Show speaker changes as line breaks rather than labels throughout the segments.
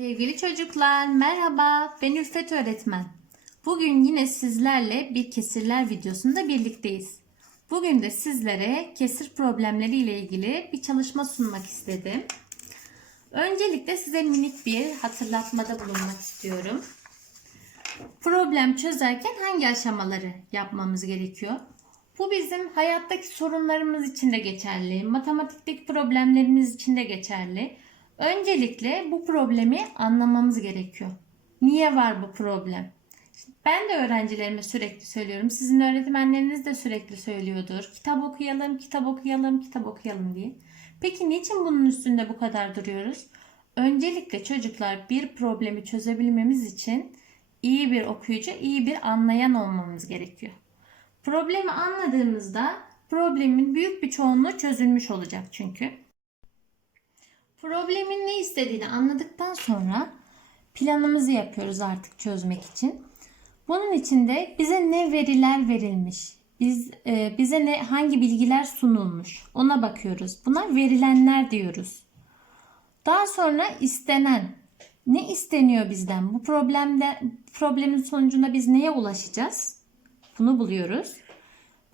Sevgili çocuklar, merhaba. Ben Ülfet öğretmen. Bugün yine sizlerle bir kesirler videosunda birlikteyiz. Bugün de sizlere kesir problemleri ile ilgili bir çalışma sunmak istedim. Öncelikle size minik bir hatırlatmada bulunmak istiyorum. Problem çözerken hangi aşamaları yapmamız gerekiyor? Bu bizim hayattaki sorunlarımız için de geçerli, matematikteki problemlerimiz için de geçerli. Öncelikle bu problemi anlamamız gerekiyor. Niye var bu problem? Ben de öğrencilerime sürekli söylüyorum. Sizin öğretmenleriniz de sürekli söylüyordur. Kitap okuyalım, kitap okuyalım, kitap okuyalım diye. Peki niçin bunun üstünde bu kadar duruyoruz? Öncelikle çocuklar bir problemi çözebilmemiz için iyi bir okuyucu, iyi bir anlayan olmamız gerekiyor. Problemi anladığımızda problemin büyük bir çoğunluğu çözülmüş olacak çünkü. Problemin ne istediğini anladıktan sonra planımızı yapıyoruz artık çözmek için. Bunun için de bize ne veriler verilmiş, biz e, bize ne hangi bilgiler sunulmuş ona bakıyoruz. Buna verilenler diyoruz. Daha sonra istenen ne isteniyor bizden? Bu problemde problemin sonucunda biz neye ulaşacağız? Bunu buluyoruz.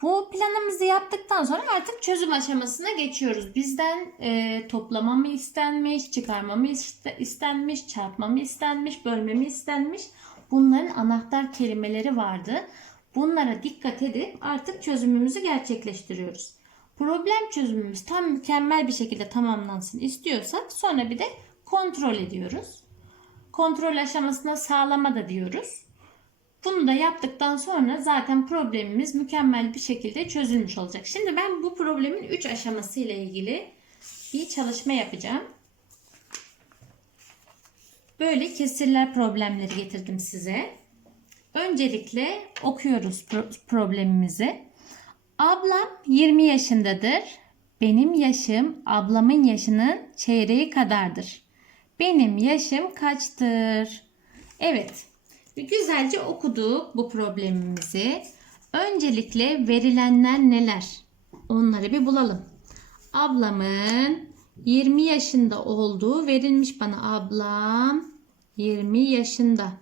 Bu planımızı yaptıktan sonra artık çözüm aşamasına geçiyoruz. Bizden e, toplama mı istenmiş, çıkarma mı iste- istenmiş, çarpma mı istenmiş, bölme mi istenmiş? Bunların anahtar kelimeleri vardı. Bunlara dikkat edip artık çözümümüzü gerçekleştiriyoruz. Problem çözümümüz tam mükemmel bir şekilde tamamlansın istiyorsak sonra bir de kontrol ediyoruz. Kontrol aşamasına sağlama da diyoruz. Bunu da yaptıktan sonra zaten problemimiz mükemmel bir şekilde çözülmüş olacak. Şimdi ben bu problemin 3 aşaması ile ilgili bir çalışma yapacağım. Böyle kesirler problemleri getirdim size. Öncelikle okuyoruz pro- problemimizi. Ablam 20 yaşındadır. Benim yaşım ablamın yaşının çeyreği kadardır. Benim yaşım kaçtır? Evet. Güzelce okuduk bu problemimizi. Öncelikle verilenler neler? Onları bir bulalım. Ablamın 20 yaşında olduğu verilmiş bana. Ablam 20 yaşında.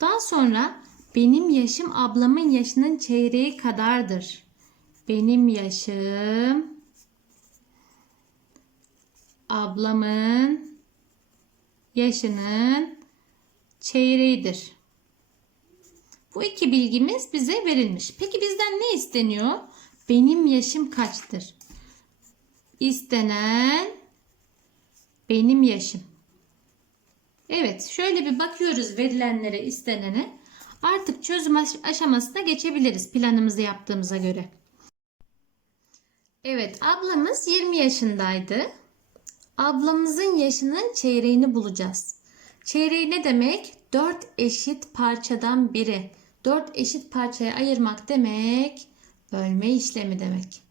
Daha sonra benim yaşım ablamın yaşının çeyreği kadardır. Benim yaşım ablamın yaşının çeyreğidir. Bu iki bilgimiz bize verilmiş. Peki bizden ne isteniyor? Benim yaşım kaçtır? İstenen benim yaşım. Evet, şöyle bir bakıyoruz verilenlere, istenene. Artık çözüm aş- aşamasına geçebiliriz planımızı yaptığımıza göre. Evet, ablamız 20 yaşındaydı. Ablamızın yaşının çeyreğini bulacağız. Çeyreği ne demek? 4 eşit parçadan biri. 4 eşit parçaya ayırmak demek bölme işlemi demek.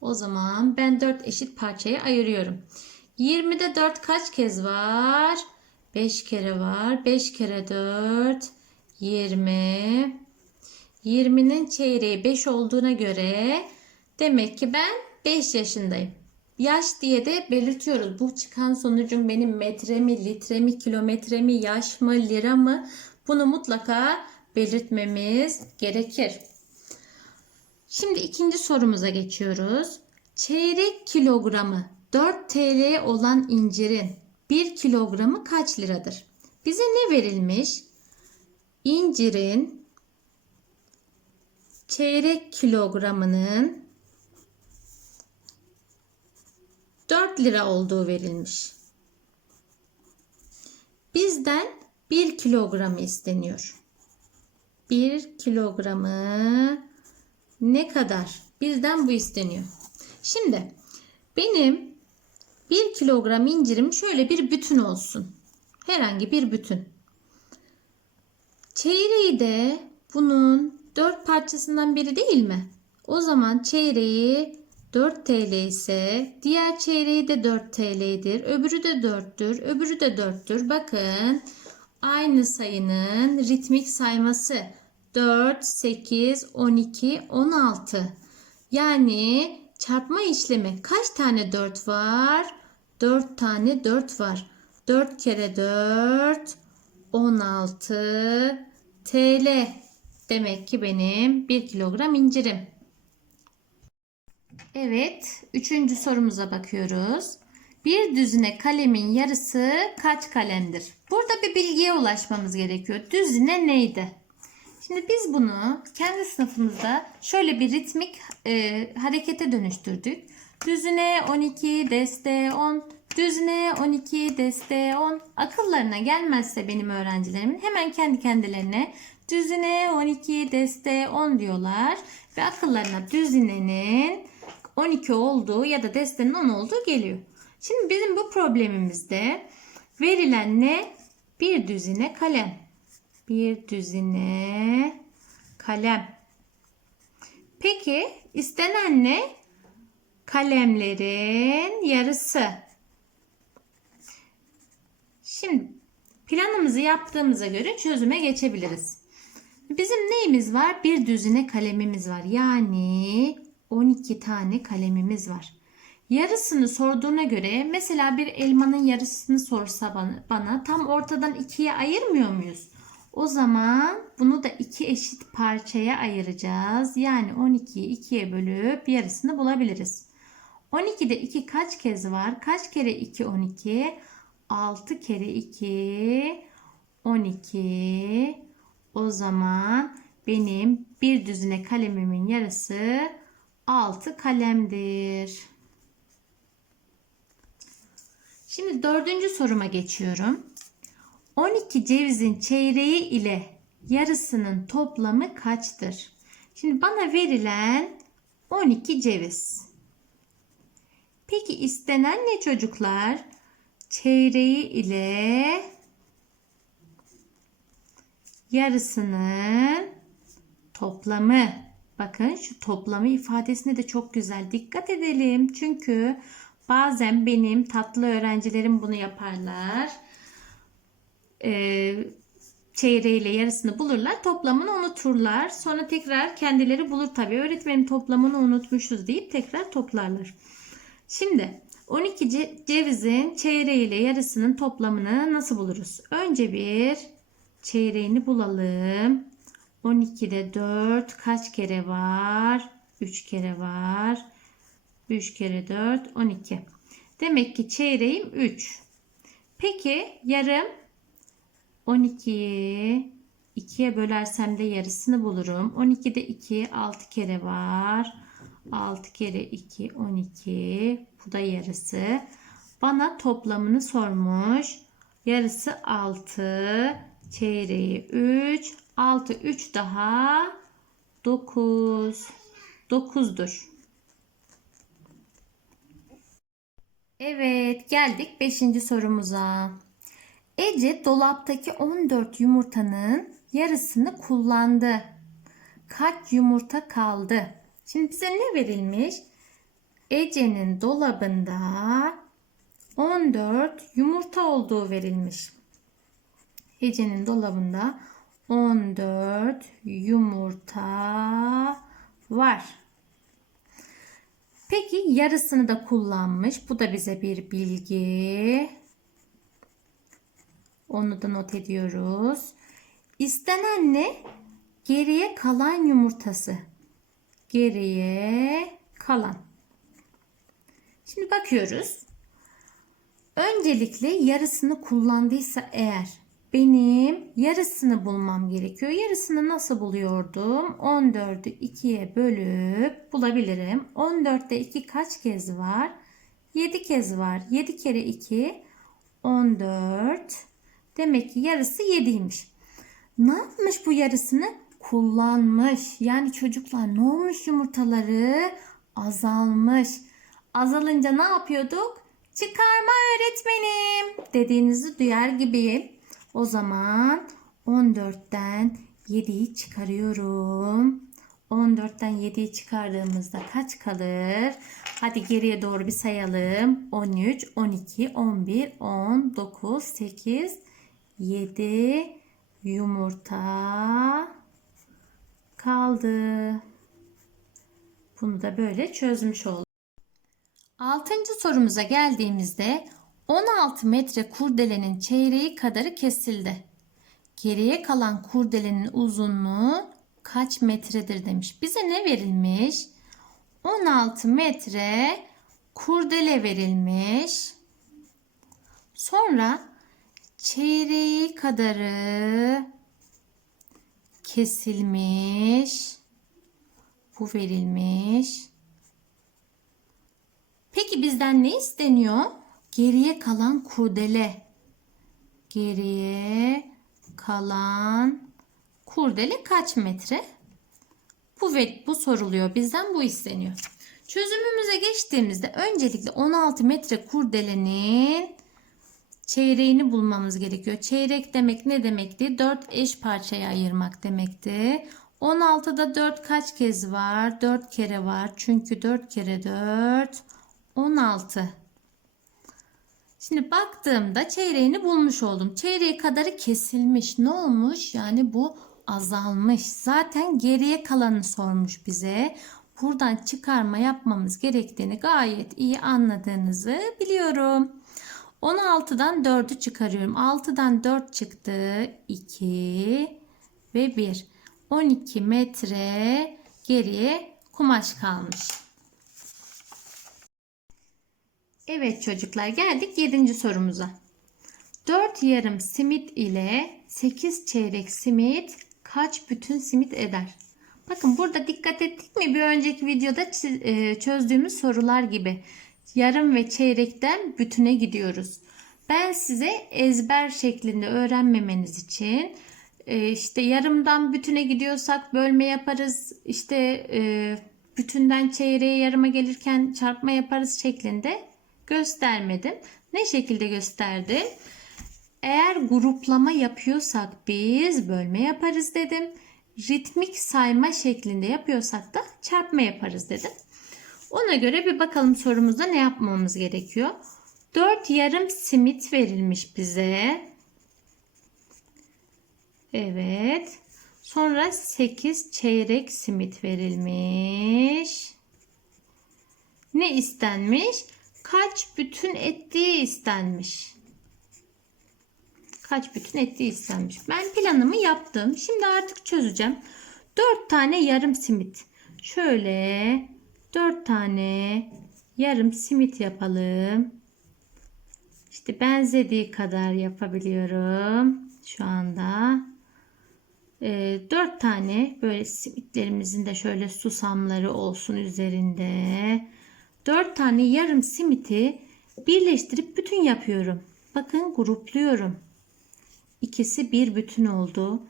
O zaman ben 4 eşit parçaya ayırıyorum. 20'de 4 kaç kez var? 5 kere var. 5 kere 4 20. 20'nin çeyreği 5 olduğuna göre demek ki ben 5 yaşındayım. Yaş diye de belirtiyoruz. Bu çıkan sonucun benim metre mi, litre mi, kilometre mi, yaş mı, lira mı? Bunu mutlaka belirtmemiz gerekir. Şimdi ikinci sorumuza geçiyoruz. Çeyrek kilogramı 4 TL olan incirin 1 kilogramı kaç liradır? Bize ne verilmiş? İncirin çeyrek kilogramının 4 lira olduğu verilmiş. Bizden 1 kilogramı isteniyor. 1 kilogramı ne kadar? Bizden bu isteniyor. Şimdi benim 1 kilogram incirim şöyle bir bütün olsun. Herhangi bir bütün. Çeyreği de bunun 4 parçasından biri değil mi? O zaman çeyreği 4 TL ise diğer çeyreği de 4 TL'dir. Öbürü de 4'tür. Öbürü de 4'tür. Bakın aynı sayının ritmik sayması 4, 8, 12, 16. Yani çarpma işlemi kaç tane 4 var? 4 tane 4 var. 4 kere 4 16 TL. Demek ki benim 1 kilogram incirim. Evet, üçüncü sorumuza bakıyoruz. Bir düzine kalemin yarısı kaç kalemdir? Burada bir bilgiye ulaşmamız gerekiyor. Düzine neydi? Şimdi biz bunu kendi sınıfımızda şöyle bir ritmik e, harekete dönüştürdük. Düzine 12, deste 10, düzine 12, deste 10. Akıllarına gelmezse benim öğrencilerimin hemen kendi kendilerine düzine 12, deste 10 diyorlar. Ve akıllarına düzinenin 12 olduğu ya da destenin 10 olduğu geliyor. Şimdi bizim bu problemimizde verilen ne? Bir düzine kalem. Bir düzine kalem. Peki istenen ne? Kalemlerin yarısı. Şimdi planımızı yaptığımıza göre çözüme geçebiliriz. Bizim neyimiz var? Bir düzine kalemimiz var. Yani 12 tane kalemimiz var. Yarısını sorduğuna göre mesela bir elmanın yarısını sorsa bana, bana tam ortadan ikiye ayırmıyor muyuz? O zaman bunu da iki eşit parçaya ayıracağız. Yani 12'yi ikiye bölüp yarısını bulabiliriz. 12'de 2 kaç kez var? Kaç kere 2 12? 6 kere 2 12. O zaman benim bir düzine kalemimin yarısı 6 kalemdir. Şimdi dördüncü soruma geçiyorum. 12 cevizin çeyreği ile yarısının toplamı kaçtır? Şimdi bana verilen 12 ceviz. Peki istenen ne çocuklar? Çeyreği ile yarısının toplamı. Bakın şu toplamı ifadesine de çok güzel dikkat edelim. Çünkü bazen benim tatlı öğrencilerim bunu yaparlar. Ee, çeyreğiyle yarısını bulurlar. Toplamını unuturlar. Sonra tekrar kendileri bulur tabii. Öğretmenin toplamını unutmuşuz deyip tekrar toplarlar. Şimdi 12 ce- cevizin çeyreğiyle yarısının toplamını nasıl buluruz? Önce bir çeyreğini bulalım. 12'de 4 kaç kere var? 3 kere var. 3 kere 4 12. Demek ki çeyreğim 3. Peki yarım 12'yi 2'ye bölersem de yarısını bulurum. 12'de 2 6 kere var. 6 kere 2 12. Bu da yarısı. Bana toplamını sormuş. Yarısı 6. Çeyreği 3. 6 3 daha 9. 9'dur. Evet geldik 5. sorumuza. Ece dolaptaki 14 yumurtanın yarısını kullandı. Kaç yumurta kaldı? Şimdi bize ne verilmiş? Ece'nin dolabında 14 yumurta olduğu verilmiş. Ece'nin dolabında 14 yumurta var. Peki yarısını da kullanmış. Bu da bize bir bilgi. Onu da not ediyoruz. İstenen ne? Geriye kalan yumurtası. Geriye kalan. Şimdi bakıyoruz. Öncelikle yarısını kullandıysa eğer benim yarısını bulmam gerekiyor. Yarısını nasıl buluyordum? 14'ü 2'ye bölüp bulabilirim. 14'te 2 kaç kez var? 7 kez var. 7 kere 2 14. Demek ki yarısı 7'ymiş. Ne yapmış bu yarısını? Kullanmış. Yani çocuklar ne olmuş yumurtaları? Azalmış. Azalınca ne yapıyorduk? Çıkarma öğretmenim dediğinizi duyar gibiyim. O zaman 14'ten 7'yi çıkarıyorum. 14'ten 7'yi çıkardığımızda kaç kalır? Hadi geriye doğru bir sayalım. 13, 12, 11, 10, 9, 8, 7 yumurta kaldı. Bunu da böyle çözmüş olduk. Altıncı sorumuza geldiğimizde 16 metre kurdelenin çeyreği kadarı kesildi. Geriye kalan kurdelenin uzunluğu kaç metredir demiş. Bize ne verilmiş? 16 metre kurdele verilmiş. Sonra çeyreği kadarı kesilmiş. Bu verilmiş. Peki bizden ne isteniyor? Geriye kalan kurdele. Geriye kalan kurdele kaç metre? Bu ve bu soruluyor. Bizden bu isteniyor. Çözümümüze geçtiğimizde öncelikle 16 metre kurdelenin çeyreğini bulmamız gerekiyor. Çeyrek demek ne demekti? 4 eş parçaya ayırmak demekti. 16'da 4 kaç kez var? 4 kere var. Çünkü 4 kere 4 16. Şimdi baktığımda çeyreğini bulmuş oldum. Çeyreği kadarı kesilmiş. Ne olmuş? Yani bu azalmış. Zaten geriye kalanı sormuş bize. Buradan çıkarma yapmamız gerektiğini gayet iyi anladığınızı biliyorum. 16'dan 4'ü çıkarıyorum. 6'dan 4 çıktı. 2 ve 1. 12 metre geriye kumaş kalmış. Evet çocuklar geldik 7. sorumuza. 4 yarım simit ile 8 çeyrek simit kaç bütün simit eder? Bakın burada dikkat ettik mi? Bir önceki videoda e, çözdüğümüz sorular gibi. Yarım ve çeyrekten bütüne gidiyoruz. Ben size ezber şeklinde öğrenmemeniz için e, işte yarımdan bütüne gidiyorsak bölme yaparız. İşte e, bütünden çeyreğe yarıma gelirken çarpma yaparız şeklinde göstermedim. Ne şekilde gösterdim? Eğer gruplama yapıyorsak biz bölme yaparız dedim. Ritmik sayma şeklinde yapıyorsak da çarpma yaparız dedim. Ona göre bir bakalım sorumuzda ne yapmamız gerekiyor. 4 yarım simit verilmiş bize. Evet. Sonra 8 çeyrek simit verilmiş. Ne istenmiş? Kaç bütün ettiği istenmiş. Kaç bütün ettiği istenmiş. Ben planımı yaptım. Şimdi artık çözeceğim. 4 tane yarım simit. Şöyle 4 tane yarım simit yapalım. İşte benzediği kadar yapabiliyorum şu anda. Ee, 4 tane böyle simitlerimizin de şöyle susamları olsun üzerinde. 4 tane yarım simiti birleştirip bütün yapıyorum. Bakın grupluyorum. İkisi bir bütün oldu.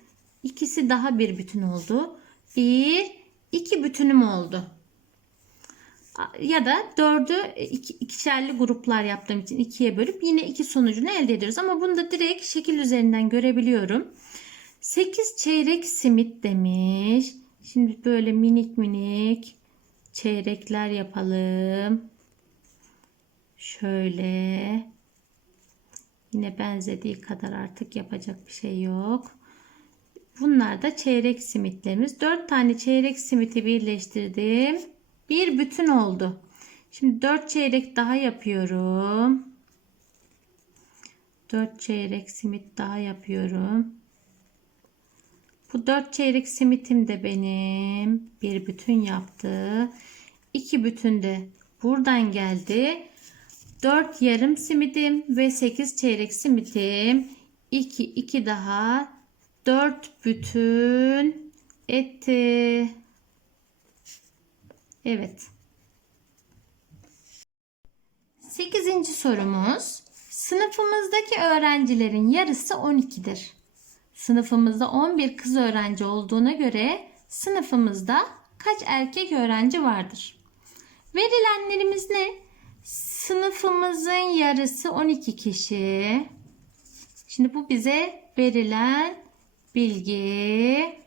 İkisi daha bir bütün oldu. Bir, iki bütünüm oldu. Ya da dördü iki, gruplar yaptığım için ikiye bölüp yine iki sonucunu elde ediyoruz. Ama bunu da direkt şekil üzerinden görebiliyorum. 8 çeyrek simit demiş. Şimdi böyle minik minik çeyrekler yapalım. Şöyle. Yine benzediği kadar artık yapacak bir şey yok. Bunlar da çeyrek simitlerimiz. 4 tane çeyrek simiti birleştirdim. Bir bütün oldu. Şimdi 4 çeyrek daha yapıyorum. 4 çeyrek simit daha yapıyorum. Bu 4 çeyrek simitim de benim bir bütün yaptı. 2 bütün de buradan geldi. 4 yarım simidim ve 8 çeyrek simitim 2 2 daha 4 bütün etti. Evet. 8. sorumuz. Sınıfımızdaki öğrencilerin yarısı 12'dir. Sınıfımızda 11 kız öğrenci olduğuna göre sınıfımızda kaç erkek öğrenci vardır? Verilenlerimiz ne? Sınıfımızın yarısı 12 kişi. Şimdi bu bize verilen bilgi.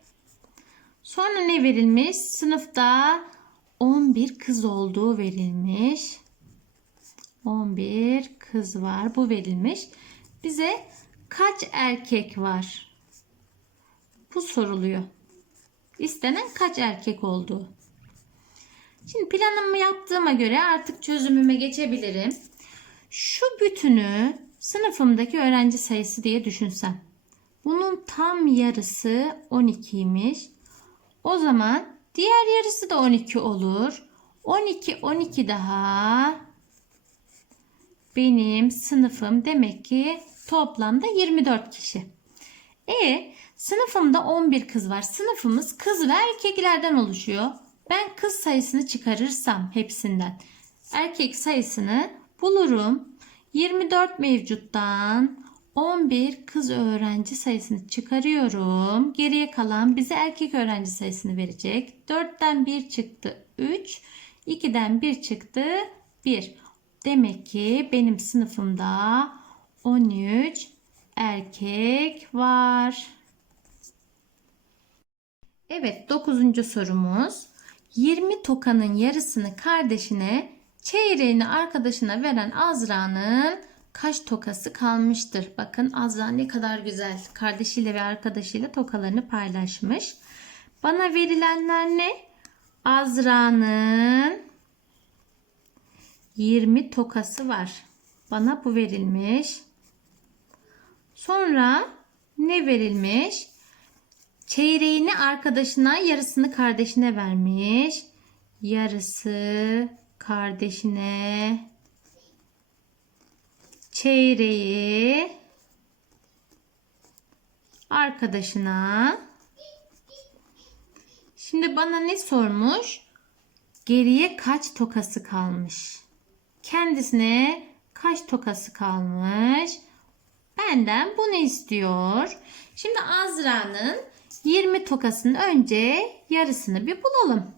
Sonra ne verilmiş? Sınıfta 11 kız olduğu verilmiş. 11 kız var. Bu verilmiş. Bize kaç erkek var? Bu soruluyor. İstenen kaç erkek olduğu. Şimdi planımı yaptığıma göre artık çözümüme geçebilirim. Şu bütünü sınıfımdaki öğrenci sayısı diye düşünsem. Bunun tam yarısı 12'ymiş. O zaman diğer yarısı da 12 olur. 12 12 daha benim sınıfım demek ki toplamda 24 kişi. E sınıfımda 11 kız var. Sınıfımız kız ve erkeklerden oluşuyor. Ben kız sayısını çıkarırsam hepsinden erkek sayısını bulurum. 24 mevcuttan 11 kız öğrenci sayısını çıkarıyorum. Geriye kalan bize erkek öğrenci sayısını verecek. 4'ten 1 çıktı 3. 2'den 1 çıktı 1. Demek ki benim sınıfımda 13 erkek var. Evet 9. sorumuz. 20 tokanın yarısını kardeşine, çeyreğini arkadaşına veren Azra'nın kaç tokası kalmıştır? Bakın Azra ne kadar güzel. Kardeşiyle ve arkadaşıyla tokalarını paylaşmış. Bana verilenler ne? Azra'nın 20 tokası var. Bana bu verilmiş. Sonra ne verilmiş? Çeyreğini arkadaşına, yarısını kardeşine vermiş. Yarısı kardeşine. Çeyreği arkadaşına. Şimdi bana ne sormuş? Geriye kaç tokası kalmış? Kendisine kaç tokası kalmış? Benden bunu istiyor. Şimdi Azra'nın 20 tokasının önce yarısını bir bulalım.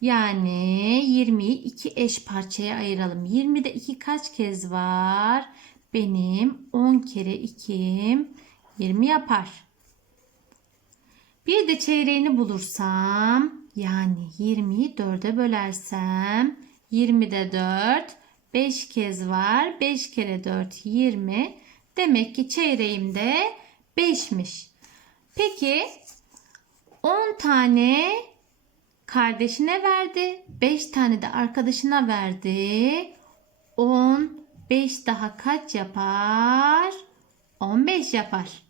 Yani 20'yi iki eş parçaya ayıralım. 20'de 2 kaç kez var? Benim 10 kere 2'm 20 yapar. Bir de çeyreğini bulursam yani 20'yi 4'e bölersem 20'de 4 5 kez var. 5 kere 4 20. Demek ki çeyreğimde 5'miş. Peki 10 tane kardeşine verdi. 5 tane de arkadaşına verdi. 10 5 daha kaç yapar? 15 yapar.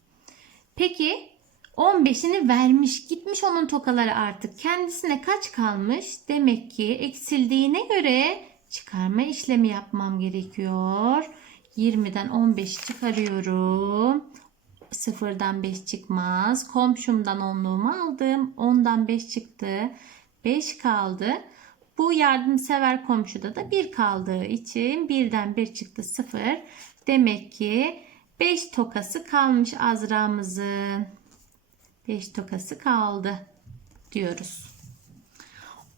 Peki 15'ini vermiş gitmiş onun tokaları artık. Kendisine kaç kalmış? Demek ki eksildiğine göre çıkarma işlemi yapmam gerekiyor. 20'den 15 çıkarıyorum. Sıfırdan 5 çıkmaz. Komşumdan 10'luğumu aldım. 10'dan 5 çıktı. 5 kaldı. Bu yardımsever komşuda da 1 kaldığı için 1'den 1 çıktı 0. Demek ki 5 tokası kalmış Azra'mızın. 5 tokası kaldı diyoruz.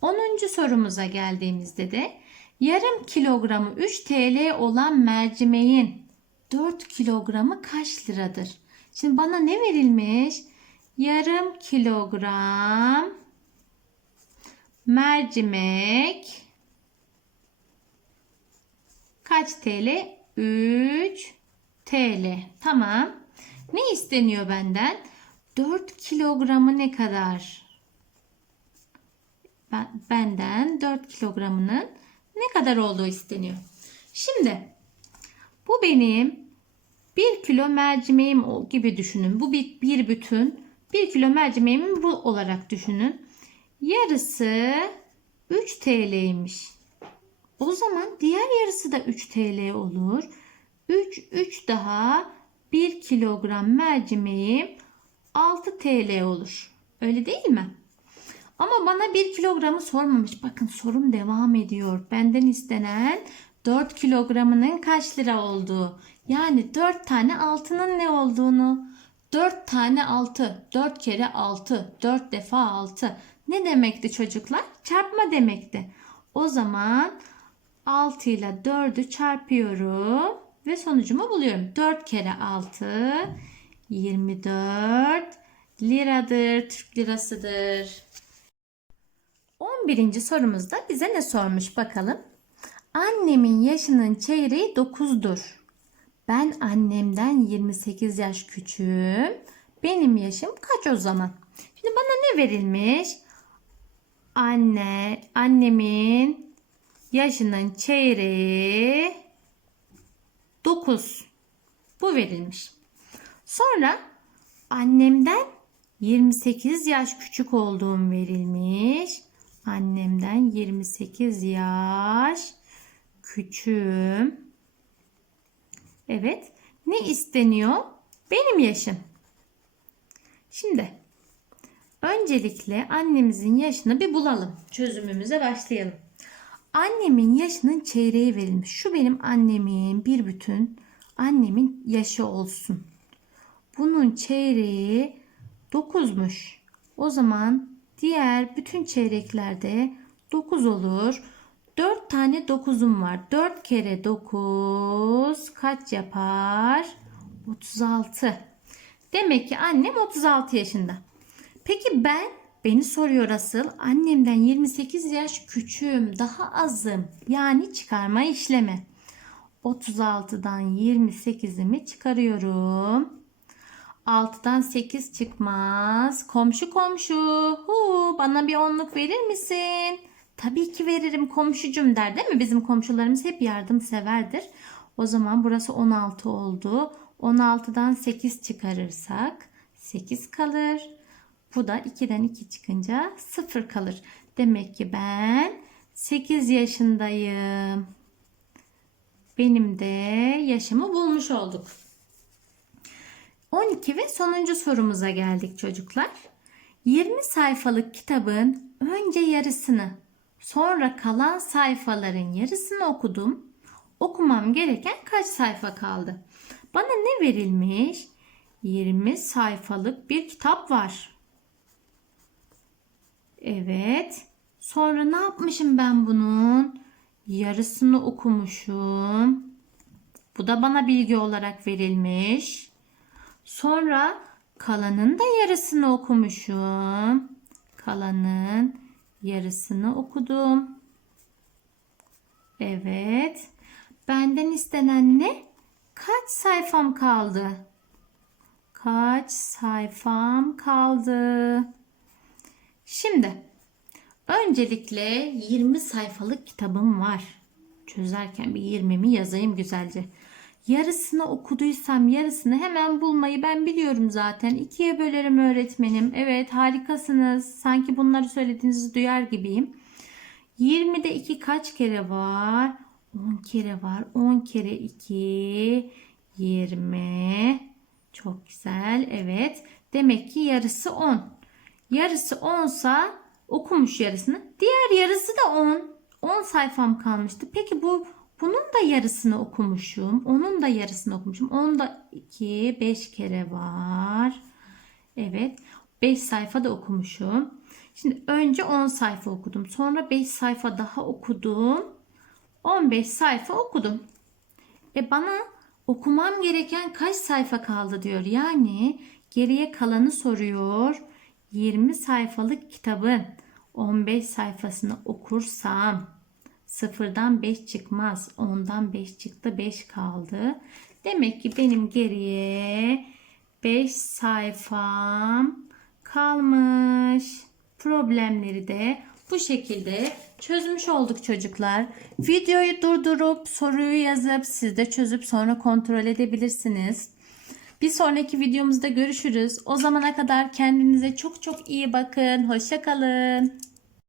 10. sorumuza geldiğimizde de yarım kilogramı 3 TL olan mercimeğin 4 kilogramı kaç liradır? Şimdi bana ne verilmiş? Yarım kilogram mercimek kaç TL? 3 TL. Tamam. Ne isteniyor benden? 4 kilogramı ne kadar? Ben, benden 4 kilogramının ne kadar olduğu isteniyor. Şimdi bu benim 1 kilo mercimeğim gibi düşünün. Bu bir, bir bütün. 1 kilo mercimeğimin bu olarak düşünün. Yarısı 3 TL'ymiş. O zaman diğer yarısı da 3 TL olur. 3 3 daha 1 kilogram mercimeğim 6 TL olur. Öyle değil mi? Ama bana 1 kilogramı sormamış. Bakın sorum devam ediyor. Benden istenen 4 kilogramının kaç lira olduğu. Yani 4 tane altının ne olduğunu. 4 tane 6. 4 kere 6. 4 defa 6. Ne demekti çocuklar? Çarpma demekti. O zaman 6 ile 4'ü çarpıyorum ve sonucumu buluyorum. 4 kere 6 24 liradır. Türk lirasıdır. 11. sorumuzda bize ne sormuş bakalım. Annemin yaşının çeyreği 9'dur. Ben annemden 28 yaş küçüğüm. Benim yaşım kaç o zaman? Şimdi bana ne verilmiş? Anne, annemin yaşının çeyreği 9. Bu verilmiş. Sonra annemden 28 yaş küçük olduğum verilmiş. Annemden 28 yaş küçüğüm. Evet. Ne isteniyor? Benim yaşım. Şimdi öncelikle annemizin yaşını bir bulalım. Çözümümüze başlayalım. Annemin yaşının çeyreği verilmiş. Şu benim annemin bir bütün annemin yaşı olsun. Bunun çeyreği 9'muş. O zaman diğer bütün çeyreklerde 9 olur. 4 tane 9'um var. 4 kere 9 kaç yapar? 36. Demek ki annem 36 yaşında. Peki ben beni soruyor asıl annemden 28 yaş küçüğüm daha azım yani çıkarma işlemi. 36'dan 28'imi çıkarıyorum. 6'dan 8 çıkmaz. Komşu komşu hu, bana bir onluk verir misin? Tabii ki veririm komşucum der değil mi? Bizim komşularımız hep yardımseverdir. O zaman burası 16 oldu. 16'dan 8 çıkarırsak 8 kalır. Bu da 2'den 2 çıkınca 0 kalır. Demek ki ben 8 yaşındayım. Benim de yaşımı bulmuş olduk. 12 ve sonuncu sorumuza geldik çocuklar. 20 sayfalık kitabın önce yarısını, sonra kalan sayfaların yarısını okudum. Okumam gereken kaç sayfa kaldı? Bana ne verilmiş? 20 sayfalık bir kitap var. Evet. Sonra ne yapmışım ben bunun? Yarısını okumuşum. Bu da bana bilgi olarak verilmiş. Sonra kalanın da yarısını okumuşum. Kalanın yarısını okudum. Evet. Benden istenen ne? Kaç sayfam kaldı? Kaç sayfam kaldı? Şimdi öncelikle 20 sayfalık kitabım var. Çözerken bir 20'mi yazayım güzelce. Yarısını okuduysam yarısını hemen bulmayı ben biliyorum zaten. İkiye bölerim öğretmenim. Evet harikasınız. Sanki bunları söylediğinizi duyar gibiyim. 20'de 2 kaç kere var? 10 kere var. 10 kere 2 20. Çok güzel. Evet. Demek ki yarısı 10. Yarısı 10 sa okumuş yarısını. Diğer yarısı da 10. 10 sayfam kalmıştı. Peki bu bunun da yarısını okumuşum. Onun da yarısını okumuşum. Onda 2 5 kere var. Evet. 5 sayfa da okumuşum. Şimdi önce 10 sayfa okudum. Sonra 5 sayfa daha okudum. 15 sayfa okudum. E bana okumam gereken kaç sayfa kaldı diyor. Yani geriye kalanı soruyor. 20 sayfalık kitabın 15 sayfasını okursam sıfırdan 5 çıkmaz. 10'dan 5 çıktı 5 kaldı. Demek ki benim geriye 5 sayfam kalmış. Problemleri de bu şekilde çözmüş olduk çocuklar. Videoyu durdurup soruyu yazıp siz de çözüp sonra kontrol edebilirsiniz. Bir sonraki videomuzda görüşürüz. O zamana kadar kendinize çok çok iyi bakın. Hoşça kalın.